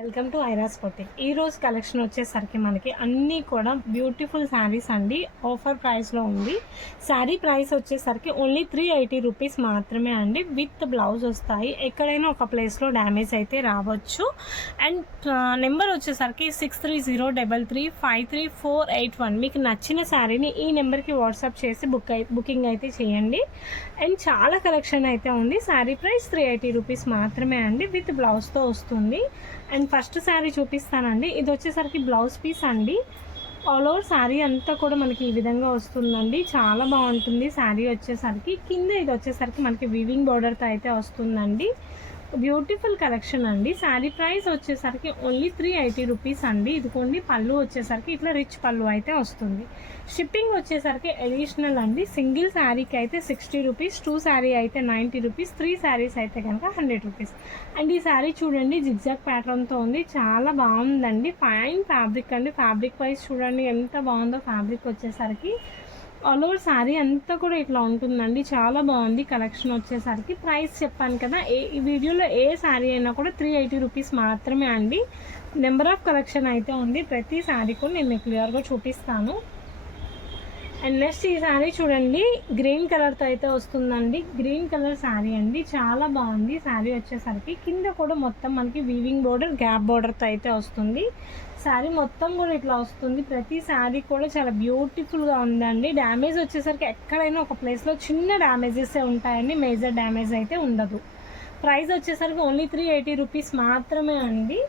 Welcome to ఐరాస్ boutique. ఈ రోజు collection వచ్చేసరికి మనకి అన్నీ కూడా బ్యూటిఫుల్ శారీస్ అండి. ఆఫర్ ప్రైస్లో ఉంది. శారీ ప్రైస్ వచ్చేసరికి ఓన్లీ 380 రూపీస్ మాత్రమే అండి. విత్ బ్లౌజ్ వస్తాయి. ఎక్కడైనా ఒక ప్లేస్లో డ్యామేజ్ అయితే రావచ్చు. అండ్ నెంబర్ వచ్చేసరికి 6303353481. మీకు నచ్చిన శారీని ఈ నెంబర్కి వాట్సాప్ చేసి బుకింగ్ అయితే చేయండి. అండ్ చాలా కలెక్షన్ అయితే ఉంది. శారీ ప్రైస్ 380 రూపీస్ మాత్రమే అండి. విత్ బ్లౌజ్తో వస్తుంది. అండ్ ఫస్ట్ శారీ చూపిస్తానండి. ఇది వచ్చేసరికి బ్లౌజ్ పీస్ అండి. ఆల్ ఓవర్ శారీ అంతా కూడా మనకి ఈ విధంగా వస్తుందండి. చాలా బాగుంటుంది శారీ వచ్చేసరికి. కింద ఇది వచ్చేసరికి మనకి వీవింగ్ బార్డర్తో అయితే వస్తుందండి. బ్యూటిఫుల్ కలెక్షన్ అండి. శారీ ప్రైస్ వచ్చేసరికి ఓన్లీ 380 రూపీస్ అండి. ఇదిగోండి పళ్ళు వచ్చేసరికి ఇట్లా రిచ్ పళ్ళు అయితే వస్తుంది. షిప్పింగ్ వచ్చేసరికి అడిషనల్ అండి. సింగిల్ శారీకి అయితే 60 రూపీస్, 2 శారీ అయితే 90 రూపీస్, 3 శారీస్ అయితే కనుక 100 రూపీస్. అండ్ ఈ శారీ చూడండి జిగ్జాగ్ ప్యాటర్న్తో ఉంది. చాలా బాగుందండి. ఫైన్ ఫ్యాబ్రిక్ అండి. ఫ్యాబ్రిక్ వైజ్ చూడండి ఎంత బాగుందో. ఫ్యాబ్రిక్ వచ్చేసరికి ఆల్ ఓవర్ శారీ అంతా కూడా ఇట్లా ఉంటుందండి. చాలా బాగుంది కలెక్షన్ వచ్చేసరికి. ప్రైస్ చెప్పాను కదా, ఈ వీడియోలో ఏ శారీ అయినా కూడా 380 రూపీస్ మాత్రమే అండి. నెంబర్ ఆఫ్ కలెక్షన్ అయితే ఉంది. ప్రతి శారీ కూడా నేను క్లియర్గా చూపిస్తాను. అండ్ నెక్స్ట్ ఈ శారీ చూడండి గ్రీన్ కలర్తో అయితే వస్తుందండి. గ్రీన్ కలర్ శారీ అండి. చాలా బాగుంది శారీ వచ్చేసరికి. కింద కూడా మొత్తం మనకి వీవింగ్ బోర్డర్, గ్యాప్ బోర్డర్తో అయితే వస్తుంది. శారీ మొత్తం కూడా ఇట్లా వస్తుంది. ప్రతి శారీ కూడా చాలా బ్యూటిఫుల్గా ఉందండి. డ్యామేజ్ వచ్చేసరికి ఎక్కడైనా ఒక ప్లేస్లో చిన్న డ్యామేజెస్ ఉంటాయండి. మేజర్ డ్యామేజ్ అయితే ఉండదు. ప్రైస్ వచ్చేసరికి ఓన్లీ 380 రూపీస్ మాత్రమే అండి.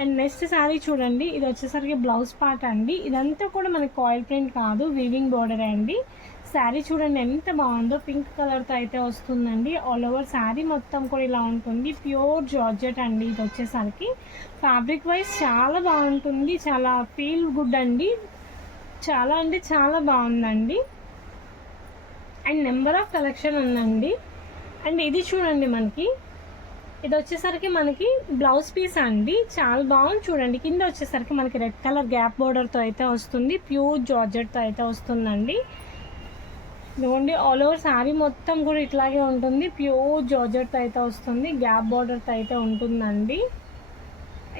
అండ్ నెక్స్ట్ శారీ చూడండి. ఇది వచ్చేసరికి బ్లౌజ్ పార్ట్ అండి. ఇదంతా కూడా మనకి కాయిల్ ప్రింట్ కాదు, వీవింగ్ బోర్డర్ అండి. శారీ చూడండి ఎంత బాగుందో. పింక్ కలర్తో అయితే వస్తుందండి. ఆల్ ఓవర్ శారీ మొత్తం కూడా ఇలా ఉంటుంది. ప్యూర్ జార్జెట్ అండి. ఇది వచ్చేసరికి ఫ్యాబ్రిక్ వైజ్ చాలా బాగుంటుంది. చాలా ఫీల్ గుడ్ అండి. చాలా అంటే చాలా బాగుందండి. అండ్ నెంబర్ ఆఫ్ కలెక్షన్ ఉందండి. అండ్ ఇది చూడండి మనకి ఇది వచ్చేసరికి మనకి బ్లౌజ్ పీస్ అండి. చాలా బాగుంది చూడండి. కింద వచ్చేసరికి మనకి రెడ్ కలర్ గ్యాప్ బోర్డర్తో అయితే వస్తుంది. ప్యూర్ జార్జెట్తో అయితే వస్తుందండి. ఇదిగోండి ఆల్ ఓవర్ శారీ మొత్తం కూడా ఇట్లాగే ఉంటుంది. ప్యూర్ జార్జెట్తో అయితే వస్తుంది. గ్యాప్ బోర్డర్తో అయితే ఉంటుందండి.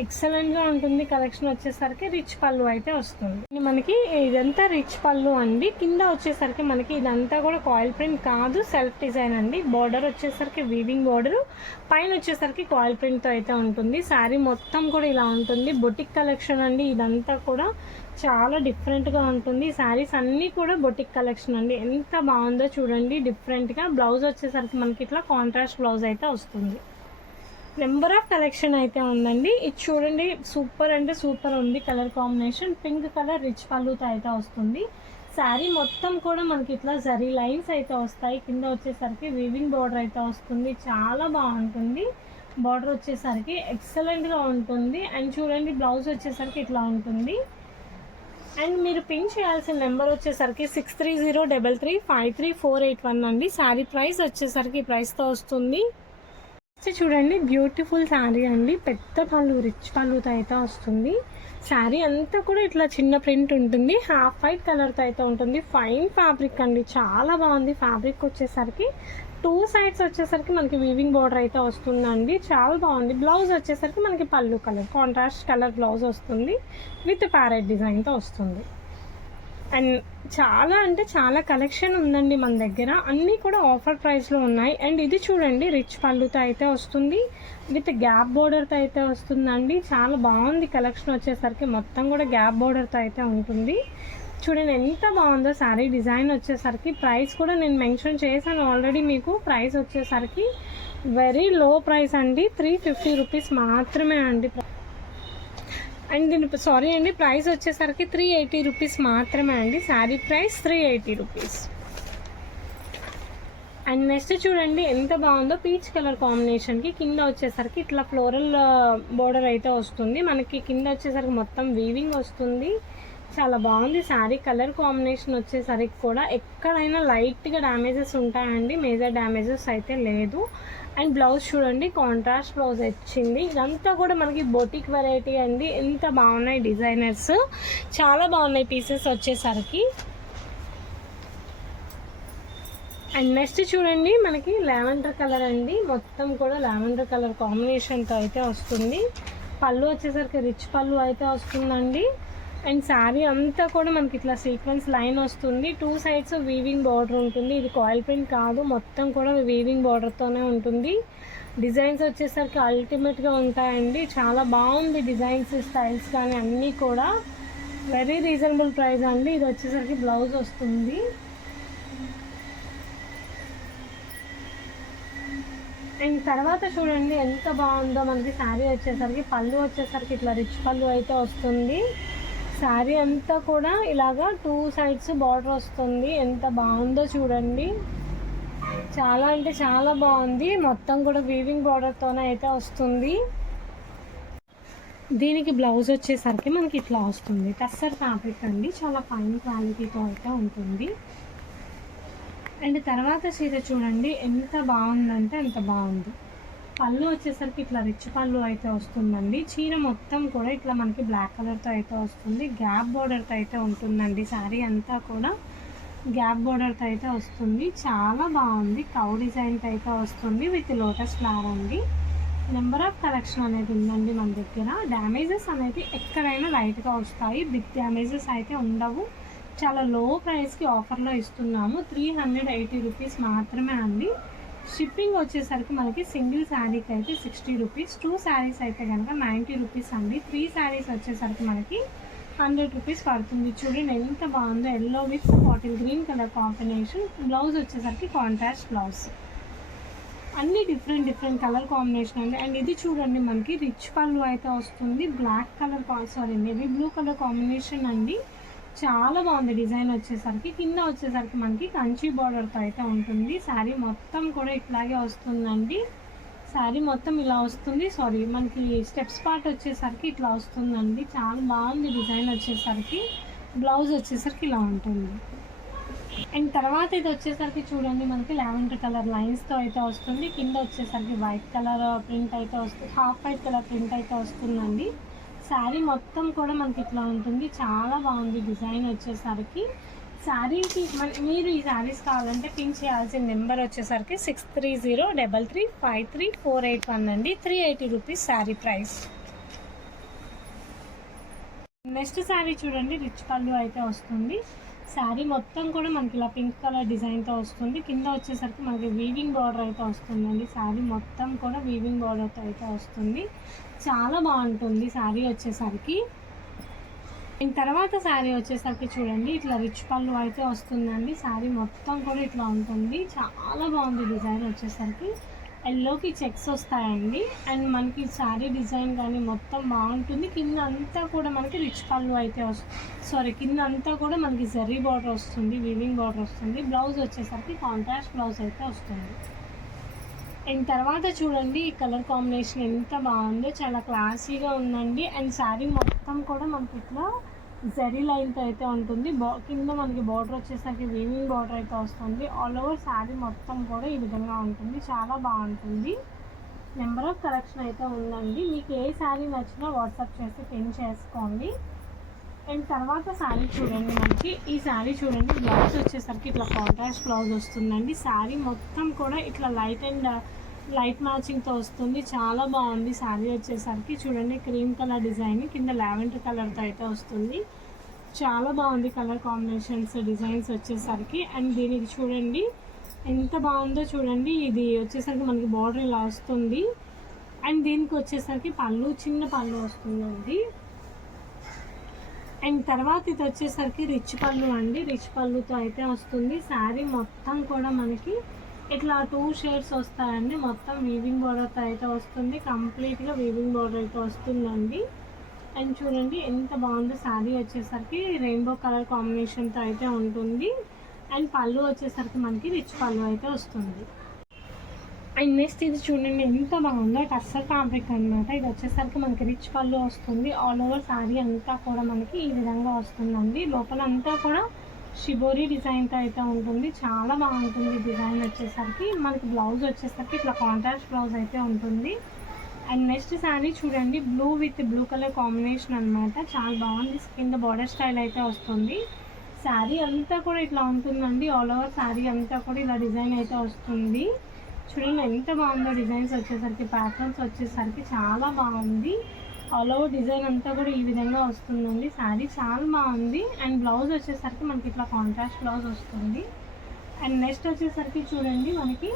ఎక్సలెంట్గా ఉంటుంది. కలెక్షన్ వచ్చేసరికి రిచ్ పళ్ళు అయితే వస్తుంది. మనకి ఇదంతా రిచ్ పళ్ళు అండి. కింద వచ్చేసరికి మనకి ఇదంతా కూడా కాయిల్ ప్రింట్ కాదు, సెల్ఫ్ డిజైన్ అండి. బార్డర్ వచ్చేసరికి వీవింగ్ బార్డర్, పైన వచ్చేసరికి కాయిల్ ప్రింట్తో అయితే ఉంటుంది. శారీ మొత్తం కూడా ఇలా ఉంటుంది. బొటిక్ కలెక్షన్ అండి. ఇదంతా కూడా చాలా డిఫరెంట్గా ఉంటుంది. శారీస్ అన్నీ కూడా బొటిక్ కలెక్షన్ అండి. ఎంత బాగుందో చూడండి డిఫరెంట్గా. బ్లౌజ్ వచ్చేసరికి మనకి ఇట్లా కాంట్రాస్ట్ బ్లౌజ్ అయితే వస్తుంది. నెంబర్ ఆఫ్ కలెక్షన్ అయితే ఉందండి. ఇది చూడండి సూపర్ అంటే సూపర్ ఉంది. Colour combination pink colour rich పళ్ళుతో అయితే వస్తుంది. శారీ మొత్తం కూడా మనకి ఇట్లా జరీ లైన్స్ అయితే వస్తాయి. కింద వచ్చేసరికి వీవింగ్ బార్డర్ అయితే వస్తుంది. చాలా బాగుంటుంది. బార్డర్ వచ్చేసరికి ఎక్సలెంట్గా ఉంటుంది. అండ్ చూడండి బ్లౌజ్ వచ్చేసరికి ఇట్లా ఉంటుంది. అండ్ మీరు పిన్ చేయాల్సిన నెంబర్ వచ్చేసరికి 6303353481 అండి. శారీ ప్రైస్ వచ్చేసరికి ప్రైస్తో వస్తుంది. చూడండి బ్యూటిఫుల్ శారీ అండి. పెద్ద పళ్ళు రిచ్ పళ్ళుతో అయితే వస్తుంది. శారీ అంతా కూడా ఇట్లా చిన్న ప్రింట్ ఉంటుంది. హాఫ్ వైట్ కలర్తో అయితే ఉంటుంది. ఫైన్ ఫ్యాబ్రిక్ అండి. చాలా బాగుంది ఫ్యాబ్రిక్ వచ్చేసరికి. 2 సైడ్స్ వచ్చేసరికి మనకి వీవింగ్ బార్డర్ అయితే వస్తుందండి. చాలా బాగుంది. బ్లౌజ్ వచ్చేసరికి మనకి పళ్ళు కలర్ కాంట్రాస్ట్ కలర్ బ్లౌజ్ వస్తుంది. విత్ ప్యారెట్ డిజైన్తో వస్తుంది. అండ్ చాలా అంటే చాలా కలెక్షన్ ఉందండి మన దగ్గర. అన్నీ కూడా ఆఫర్ ప్రైస్లో ఉన్నాయి. అండ్ ఇది చూడండి రిచ్ పళ్ళుతో అయితే వస్తుంది. విత్ గ్యాప్ బోర్డర్తో అయితే వస్తుందండి. చాలా బాగుంది కలెక్షన్ వచ్చేసరికి. మొత్తం కూడా గ్యాప్ బోర్డర్తో అయితే ఉంటుంది. చూడండి ఎంత బాగుందో శారీ డిజైన్ వచ్చేసరికి. ప్రైస్ కూడా నేను మెన్షన్ చేశాను ఆల్రెడీ మీకు. ప్రైస్ వచ్చేసరికి వెరీ లో ప్రైస్ అండి. 350 రూపీస్ మాత్రమే అండి. అండ్ దీని సారీ అండి ప్రైస్ వచ్చేసరికి 380 రూపీస్ మాత్రమే అండి. Sari price 380 rupees. And next చూడండి ఎంత బాగుందో. పీచ్ కలర్ కాంబినేషన్కి కింద వచ్చేసరికి ఇట్లా ఫ్లోరల్ బోర్డర్ అయితే వస్తుంది. మనకి కింద వచ్చేసరికి మొత్తం వీవింగ్ వస్తుంది. చాలా బాగుంది శారీ. కలర్ కాంబినేషన్ వచ్చేసరికి కూడా ఎక్కడైనా లైట్గా డ్యామేజెస్ ఉంటాయండి. మేజర్ డ్యామేజెస్ అయితే లేదు. అండ్ బ్లౌజ్ చూడండి కాంట్రాస్ట్ బ్లౌజ్ వచ్చింది. ఇదంతా కూడా మనకి బొటిక్ వెరైటీ అండి. ఎంత బాగున్నాయి డిజైనర్స్. చాలా బాగున్నాయి పీసెస్ వచ్చేసరికి. అండ్ నెక్స్ట్ చూడండి మనకి లావెండర్ కలర్ అండి. మొత్తం కూడా లావెండర్ కలర్ కాంబినేషన్తో అయితే వస్తుంది. పళ్ళు వచ్చేసరికి రిచ్ పళ్ళు అయితే వస్తుందండి. అండ్ శారీ అంతా కూడా మనకి ఇట్లా సీక్వెన్స్ లైన్ వస్తుంది. 2 సైడ్స్ వీవింగ్ బార్డర్ ఉంటుంది. ఇది కాయిల్ ప్రింట్ కాదు, మొత్తం కూడా వీవింగ్ బార్డర్తోనే ఉంటుంది. డిజైన్స్ వచ్చేసరికి అల్టిమేట్గా ఉంటాయండి. చాలా బాగుంది డిజైన్స్, స్టైల్స్ కానీ అన్నీ కూడా వెరీ రీజనబుల్ ప్రైస్ అండి. ఇది వచ్చేసరికి బ్లౌజ్ వస్తుంది. అండ్ తర్వాత చూడండి ఎంత బాగుందో మనకి శారీ వచ్చేసరికి. పళ్ళు వచ్చేసరికి ఇట్లా రిచ్ పళ్ళు అయితే వస్తుంది. శారీ అంతా కూడా ఇలాగా 2 సైడ్స్ బార్డర్ వస్తుంది. ఎంత బాగుందో చూడండి, చాలా అంటే చాలా బాగుంది. మొత్తం కూడా వీవింగ్ బార్డర్తోనే అయితే వస్తుంది. దీనికి బ్లౌజ్ వచ్చేసరికి మనకి ఇట్లా వస్తుంది. టస్సర్ ఫ్యాబ్రిక్ అండి, చాలా ఫైన్ క్వాలిటీతో అయితే ఉంటుంది. అండ్ తర్వాత చీర చూడండి ఎంత బాగుందంటే అంత బాగుంది. పళ్ళు వచ్చేసరికి ఇట్లా రిచ్ పళ్ళు అయితే వస్తుందండి. చీర మొత్తం కూడా ఇట్లా మనకి బ్లాక్ కలర్తో అయితే వస్తుంది. గ్యాప్ బార్డర్తో అయితే ఉంటుందండి. శారీ అంతా కూడా గ్యాప్ బార్డర్తో అయితే వస్తుంది. చాలా బాగుంది. కౌ డిజైన్తో అయితే వస్తుంది విత్ లోటస్ ఫ్లవర్ అండి. నెంబర్ ఆఫ్ కలెక్షన్ అనేది ఉందండి మన దగ్గర. డ్యామేజెస్ అనేది ఎక్కడైనా లైట్గా వస్తాయి, బిగ్ డ్యామేజెస్ అయితే ఉండవు. చాలా లో ప్రైస్కి ఆఫర్లో ఇస్తున్నాము. 380 రూపీస్ మాత్రమే అండి. షిప్పింగ్ వచ్చేసరికి మనకి సింగిల్ శారీకి అయితే 60 రూపీస్, 2 శారీస్ అయితే కనుక 90 రూపీస్ అండి. 3 శారీస్ వచ్చేసరికి మనకి 100 రూపీస్ పడుతుంది. చూడండి ఎంత బాగుందో, yellow with bottle green colour combination. Blouse వచ్చేసరికి కాంట్రాస్ట్ బ్లౌజ్. అన్ని డిఫరెంట్ కలర్ కాంబినేషన్ అండి. అండ్ ఇది చూడండి మనకి రిచ్ పళ్ళు అయితే వస్తుంది. Black colour navy blue colour combination అండి. చాలా బాగుంది డిజైన్ వచ్చేసరికి. కింద వచ్చేసరికి మనకి కంచి బార్డర్తో అయితే ఉంటుంది. శారీ మొత్తం కూడా ఇట్లాగే వస్తుందండి. శారీ మొత్తం ఇలా వస్తుంది. మనకి స్టెప్స్ పార్ట్ వచ్చేసరికి ఇట్లా వస్తుందండి. చాలా బాగుంది డిజైన్ వచ్చేసరికి. బ్లౌజ్ వచ్చేసరికి ఇలా ఉంటుంది. అండ్ తర్వాత ఇది వచ్చేసరికి చూడండి మనకి లావెండర్ కలర్ లైన్స్తో అయితే వస్తుంది. కింద వచ్చేసరికి వైట్ కలర్ ప్రింట్ అయితే వస్తుంది, హాఫ్ వైట్ కలర్ ప్రింట్ అయితే వస్తుందండి. శారీ మొత్తం కూడా మనకి ఇట్లా ఉంటుంది. చాలా బాగుంది డిజైన్ వచ్చేసరికి. శారీకి మీరు ఈ శారీస్ కావాలంటే పిన్ చేయాల్సిన నెంబర్ వచ్చేసరికి 6303353481 అండి. 380 rupees sari price. Next sari చూడండి రిచ్ పళ్ళు అయితే వస్తుంది. శారీ మొత్తం కూడా మనకి ఇలా పింక్ కలర్ డిజైన్తో వస్తుంది. కింద వచ్చేసరికి మనకి వీవింగ్ బార్డర్ అయితే వస్తుందండి. శారీ మొత్తం కూడా వీవింగ్ బార్డర్తో అయితే వస్తుంది. చాలా బాగుంటుంది శారీ వచ్చేసరికి. తర్వాత శారీ వచ్చేసరికి చూడండి ఇట్లా రిచ్ పళ్ళు అయితే వస్తుందండి. శారీ మొత్తం కూడా ఇట్లా ఉంటుంది. చాలా బాగుంది డిజైన్ వచ్చేసరికి. ఎల్లోకి చెక్స్ వస్తాయండి. అండ్ మనకి శారీ డిజైన్ కానీ మొత్తం బాగుంటుంది. కింద అంతా కూడా మనకి రిచ్ పళ్ళు అయితే వస్తుంది. కింద అంతా కూడా మనకి జరీ బార్డర్ వస్తుంది, వీవింగ్ బార్డర్ వస్తుంది. బ్లౌజ్ వచ్చేసరికి కాంట్రాస్ట్ బ్లౌజ్ అయితే వస్తుంది. అండ్ తర్వాత చూడండి ఈ కలర్ కాంబినేషన్ ఎంత బాగుందో, చాలా క్లాసీగా ఉందండి. అండ్ శారీ మొత్తం కూడా మనకి ఇట్లా జరీ లైన్తో అయితే ఉంటుంది. కింద మనకి బార్డర్ వచ్చేసరికి వీవింగ్ బార్డర్ అయితే వస్తుంది. ఆల్ ఓవర్ శారీ మొత్తం కూడా ఈ విధంగా ఉంటుంది. చాలా బాగుంటుంది. నెంబర్ ఆఫ్ కలెక్షన్ అయితే ఉందండి. మీకు ఏ శారీ నచ్చినా వాట్సాప్ చేసి పిన్ చేసుకోండి. అండ్ తర్వాత శారీ చూడండి మనకి. ఈ శారీ చూడండి బ్లౌజ్ వచ్చేసరికి ఇట్లా కాంట్రాస్ట్ బ్లౌజ్ వస్తుందండి. శారీ మొత్తం కూడా ఇట్లా లైట్ మ్యాచింగ్తో వస్తుంది. చాలా బాగుంది శారీ వచ్చేసరికి. చూడండి క్రీమ్ కలర్ డిజైన్, కింద లావెండర్ కలర్తో అయితే వస్తుంది. చాలా బాగుంది కలర్ కాంబినేషన్స్, డిజైన్స్ వచ్చేసరికి. అండ్ దీనికి చూడండి ఎంత బాగుందో చూడండి. ఇది వచ్చేసరికి మనకి బార్డర్ ఇలా వస్తుంది. అండ్ దీనికి వచ్చేసరికి పళ్ళు, చిన్న పళ్ళు వస్తుందండి. అండ్ తర్వాత ఇది వచ్చేసరికి రిచ్ పళ్ళు అండి. రిచ్ పళ్ళుతో అయితే వస్తుంది. శారీ మొత్తం కూడా మనకి ఇట్లా 2 షేడ్స్ వస్తాయండి. మొత్తం వీవింగ్ బార్డర్తో అయితే వస్తుంది. కంప్లీట్గా వీవింగ్ బార్డర్ అయితే వస్తుందండి. అండ్ చూడండి ఎంత బాగుందో శారీ వచ్చేసరికి రెయిన్బో కలర్ కాంబినేషన్తో అయితే ఉంటుంది. అండ్ పళ్ళు వచ్చేసరికి మనకి రిచ్ పళ్ళు అయితే వస్తుంది. అండ్ నెక్స్ట్ ఇది చూడండి ఎంత బాగుందో, టస్సర్ ఫ్యాబ్రిక్ అనమాట. ఇది వచ్చేసరికి మనకి రిచ్ పళ్ళు వస్తుంది. ఆల్ ఓవర్ శారీ అంతా కూడా మనకి ఈ విధంగా వస్తుందండి. లోపల అంతా కూడా షిబోరి డిజైన్తో అయితే ఉంటుంది. చాలా బాగుంటుంది డిజైన్ వచ్చేసరికి. మనకి బ్లౌజ్ వచ్చేసరికి ఇట్లా కాంట్రాస్ట్ బ్లౌజ్ అయితే ఉంటుంది. అండ్ నెక్స్ట్ శారీ చూడండి blue with blue colour combination అనమాట. చాలా బాగుంది. కింద బార్డర్ స్టైల్ అయితే వస్తుంది. శారీ అంతా కూడా ఇట్లా ఉంటుందండి. ఆల్ ఓవర్ శారీ అంతా కూడా ఇలా డిజైన్ అయితే వస్తుంది. చూడండి ఎంత బాగుందో డిజైన్స్ వచ్చేసరికి, ప్యాటర్న్స్ వచ్చేసరికి చాలా బాగుంది. ఆల్ ఓవర్ డిజైన్ అంతా కూడా ఈ విధంగా వస్తుందండి. శారీ చాలా బాగుంది. అండ్ బ్లౌజ్ వచ్చేసరికి మనకి ఇట్లా కాంట్రాస్ట్ బ్లౌజ్ వస్తుంది. అండ్ నెక్స్ట్ వచ్చేసరికి చూడండి మనకి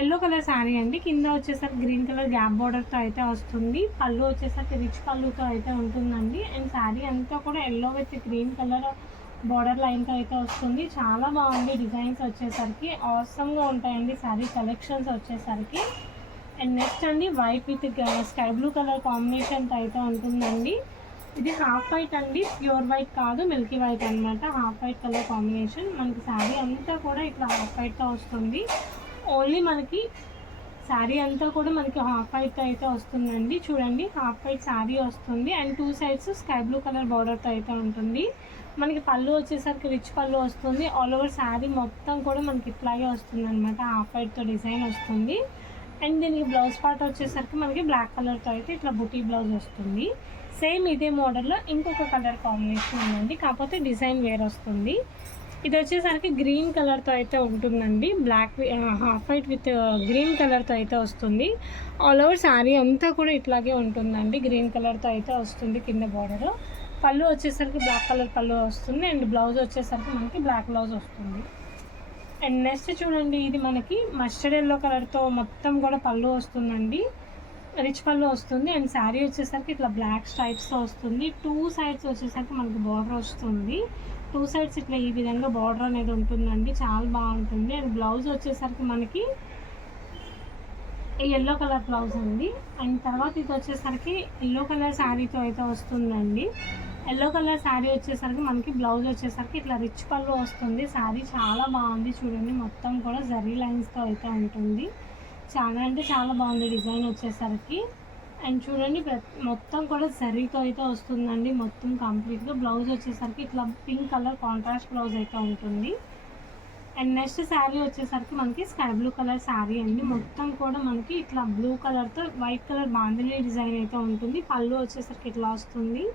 ఎల్లో కలర్ శారీ అండి. కింద వచ్చేసరికి గ్రీన్ కలర్ గ్యాప్ బార్డర్తో అయితే వస్తుంది. పళ్ళు వచ్చేసరికి రిచ్ పళ్ళుతో అయితే ఉంటుందండి. అండ్ శారీ అంతా కూడా yellow with green colour border లైన్తో అయితే వస్తుంది. చాలా బాగుంది. డిజైన్స్ వచ్చేసరికి ఆసమ్గా ఉంటాయండి శారీ కలెక్షన్స్ వచ్చేసరికి. అండ్ నెక్స్ట్ అండి white with sky blue colour కాంబినేషన్తో అయితే ఉంటుందండి. ఇది హాఫ్ వైట్ అండి, ప్యూర్ వైట్ కాదు, మిల్కీ వైట్ అనమాట. Half white colour combination. మనకి శారీ అంతా కూడా ఇట్లా హాఫ్ వైట్తో వస్తుంది. ఓన్లీ మనకి శారీ అంతా కూడా మనకి హాఫ్ వైట్తో అయితే వస్తుందండి. చూడండి హాఫ్ వైట్ శారీ వస్తుంది. And 2 sides sky blue colour బార్డర్తో అయితే ఉంటుంది. మనకి పళ్ళు వచ్చేసరికి రిచ్ పళ్ళు వస్తుంది. ఆల్ ఓవర్ శారీ మొత్తం కూడా మనకి ఇట్లాగే వస్తుంది అనమాట. హాఫ్ వైట్తో డిజైన్ వస్తుంది. అండ్ దీనికి బ్లౌజ్ పార్ట్ వచ్చేసరికి మనకి బ్లాక్ కలర్తో అయితే ఇట్లా బుటీ బ్లౌజ్ వస్తుంది. సేమ్ ఇదే మోడల్లో ఇంకొక కలర్ కాంబినేషన్ ఉందండి, కాకపోతే డిజైన్ వేర్ వస్తుంది. ఇది వచ్చేసరికి గ్రీన్ కలర్తో అయితే ఉంటుందండి. Black half white with green కలర్తో అయితే వస్తుంది. ఆల్ ఓవర్ శారీ అంతా కూడా ఇట్లాగే ఉంటుందండి. గ్రీన్ కలర్తో అయితే వస్తుంది కింద బార్డర్. పళ్ళు వచ్చేసరికి బ్లాక్ కలర్ పళ్ళు వస్తుంది. అండ్ బ్లౌజ్ వచ్చేసరికి మనకి బ్లాక్ బ్లౌజ్ వస్తుంది. అండ్ నెక్స్ట్ చూడండి ఇది మనకి మస్టర్డ్ ఎల్లో కలర్తో మొత్తం కూడా పళ్ళు వస్తుందండి. రిచ్ పళ్ళు వస్తుంది. అండ్ శారీ వచ్చేసరికి ఇట్లా బ్లాక్ స్ట్రైప్స్తో వస్తుంది. 2 సైడ్స్ వచ్చేసరికి మనకి బార్డర్ వస్తుంది. 2 సైడ్స్ ఇట్లా ఈ విధంగా బార్డర్ అనేది ఉంటుందండి. చాలా బాగుంటుంది. అండ్ బ్లౌజ్ వచ్చేసరికి మనకి ఎల్లో కలర్ బ్లౌజ్ అండి. అండ్ తర్వాత ఇది వచ్చేసరికి ఎల్లో కలర్ శారీతో అయితే వస్తుందండి. ఎల్లో కలర్ శారీ వచ్చేసరికి మనకి బ్లౌజ్ వచ్చేసరికి ఇట్లా రిచ్ పళ్ళు వస్తుంది. శారీ చాలా బాగుంది. చూడండి మొత్తం కూడా జరీ లైన్స్తో అయితే ఉంటుంది. చాలా అంటే చాలా బాగుంది డిజైన్ వచ్చేసరికి. అండ్ చూడండి మొత్తం కూడా జరీతో అయితే వస్తుందండి మొత్తం కంప్లీట్గా. బ్లౌజ్ వచ్చేసరికి ఇట్లా పింక్ కలర్ కాంట్రాస్ట్ బ్లౌజ్ అయితే ఉంటుంది. అండ్ నెక్స్ట్ శారీ వచ్చేసరికి మనకి స్కై బ్లూ కలర్ శారీ అండి. మొత్తం కూడా మనకి ఇట్లా బ్లూ కలర్తో వైట్ కలర్ బాందిని డిజైన్ అయితే ఉంటుంది. పళ్ళు వచ్చేసరికి ఇట్లా వస్తుంది.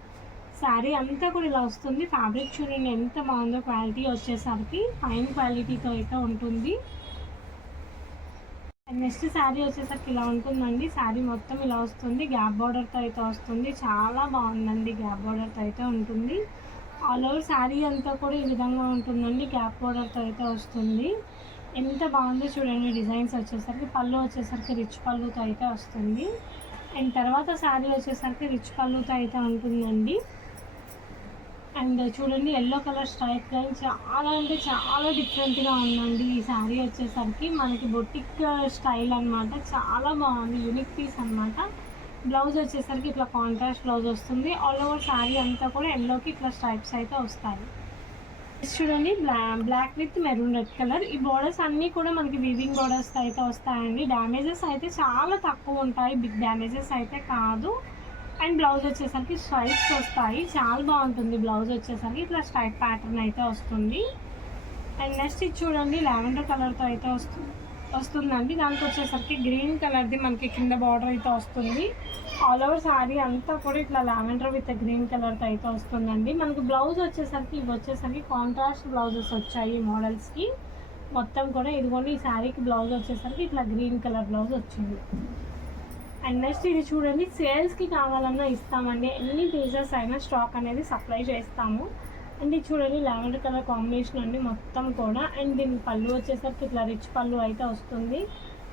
శారీ అంతా కూడా ఇలా వస్తుంది. ఫ్యాబ్రిక్ చూడండి ఎంత బాగుందో. క్వాలిటీ వచ్చేసరికి ఫైన్ క్వాలిటీతో అయితే ఉంటుంది. అండ్ నెక్స్ట్ శారీ వచ్చేసరికి ఇలా ఉంటుందండి. శారీ మొత్తం ఇలా వస్తుంది. గ్యాప్ బార్డర్తో అయితే వస్తుంది. చాలా బాగుందండి. గ్యాప్ బార్డర్తో అయితే ఉంటుంది. ఆల్ ఓవర్ శారీ అంతా కూడా ఈ విధంగా ఉంటుందండి. గ్యాప్ బార్డర్తో అయితే వస్తుంది. ఎంత బాగుందో చూడండి డిజైన్స్ వచ్చేసరికి. పళ్ళు వచ్చేసరికి రిచ్ పళ్ళుతో అయితే వస్తుంది. అండ్ తర్వాత శారీ వచ్చేసరికి రిచ్ పళ్ళుతో అయితే ఉంటుందండి. అండ్ చూడండి ఎల్లో కలర్ స్ట్రైప్ లైన్ చాలా అంటే చాలా డిఫరెంట్గా ఉందండి. ఈ శారీ వచ్చేసరికి మనకి బొటిక్ స్టైల్ అనమాట. చాలా బాగుంది. యూనిక్ పీస్ అనమాట. బ్లౌజ్ వచ్చేసరికి ఇట్లా కాంట్రాస్ట్ బ్లౌజ్ వస్తుంది. ఆల్ ఓవర్ శారీ అంతా కూడా ఎల్లోకి ఇట్లా స్ట్రైప్స్ అయితే వస్తాయి. చూడండి black with maroon red colour. ఈ బోర్డర్స్ అన్నీ కూడా మనకి వీవింగ్ బోర్డర్స్ అయితే వస్తాయండి. డ్యామేజెస్ అయితే చాలా తక్కువ ఉంటాయి. బిగ్ డ్యామేజెస్ అయితే కాదు. అండ్ బ్లౌజ్ వచ్చేసరికి స్ట్రైప్స్ వస్తాయి. చాలా బాగుంటుంది. బ్లౌజ్ వచ్చేసరికి ఇట్లా స్ట్రైప్ ప్యాటర్న్ అయితే వస్తుంది. అండ్ నెక్స్ట్ ఇది చూడండి లావెండర్ కలర్తో అయితే వస్తుందండి. దానికి వచ్చేసరికి గ్రీన్ కలర్ది మనకి కింద బార్డర్ అయితే వస్తుంది. ఆల్ ఓవర్ శారీ అంతా కూడా ఇట్లా లావెండర్ విత్ గ్రీన్ కలర్తో అయితే వస్తుందండి. మనకి బ్లౌజ్ వచ్చేసరికి ఇవి వచ్చేసరికి కాంట్రాస్ట్ బ్లౌజెస్ వచ్చాయి మోడల్స్కి మొత్తం కూడా. ఇదిగోండి ఈ శారీకి బ్లౌజ్ వచ్చేసరికి ఇట్లా గ్రీన్ కలర్ బ్లౌజ్ వచ్చింది. అండ్ నెక్స్ట్ ఇది చూడండి సేల్స్కి కావాలన్నా ఇస్తామండి. ఎన్ని పీసెస్ అయినా స్టాక్ అనేది సప్లై చేస్తాము. అండ్ ఇది చూడండి లావెండర్ కలర్ కాంబినేషన్ అండి మొత్తం కూడా. అండ్ దీని పళ్ళు వచ్చేసరికి ఇట్లా రిచ్ పళ్ళు అయితే వస్తుంది.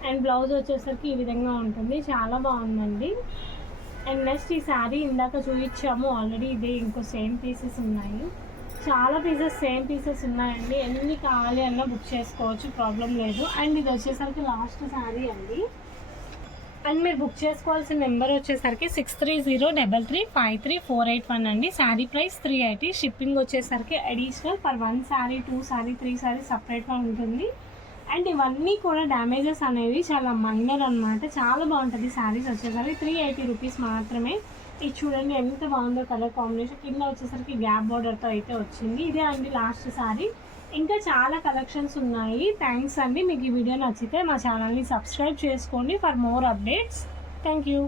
అండ్ బ్లౌజ్ వచ్చేసరికి ఈ విధంగా ఉంటుంది. చాలా బాగుందండి. అండ్ నెక్స్ట్ ఈ శారీ ఇందాక చూపించాము ఆల్రెడీ. ఇదే ఇంకో సేమ్ పీసెస్ ఉన్నాయి. చాలా పీసెస్ సేమ్ పీసెస్ ఉన్నాయండి. ఎన్ని కావాలి అన్నా బుక్ చేసుకోవచ్చు, ప్రాబ్లం లేదు. అండ్ ఇది వచ్చేసరికి లాస్ట్ శారీ అండి. అండ్ మీరు బుక్ చేసుకోవాల్సిన నెంబర్ వచ్చేసరికి 6303353481 అండి. శారీ ప్రైస్ 380. షిప్పింగ్ వచ్చేసరికి అడిషనల్ ఫర్ 1 శారీ 2 శారీ 3 శారీ సపరేట్గా ఉంటుంది. అండ్ ఇవన్నీ కూడా డ్యామేజెస్ అనేవి చాలా మైనర్ అనమాట. చాలా బాగుంటుంది. శారీస్ వచ్చేసరికి 380 రూపీస్ మాత్రమే. ఇది చూడండి ఎంత బాగుందో కలర్ కాంబినేషన్. కింద వచ్చేసరికి గ్యాప్ బార్డర్తో అయితే వచ్చింది. ఇదే అండి లాస్ట్ శారీ. ఇంకా చాలా కలెక్షన్స్ ఉన్నాయి. థ్యాంక్స్ అండి. మీకు ఈ వీడియో నచ్చితే మా ఛానల్ని సబ్స్క్రైబ్ చేసుకోండి for more updates. Thank you.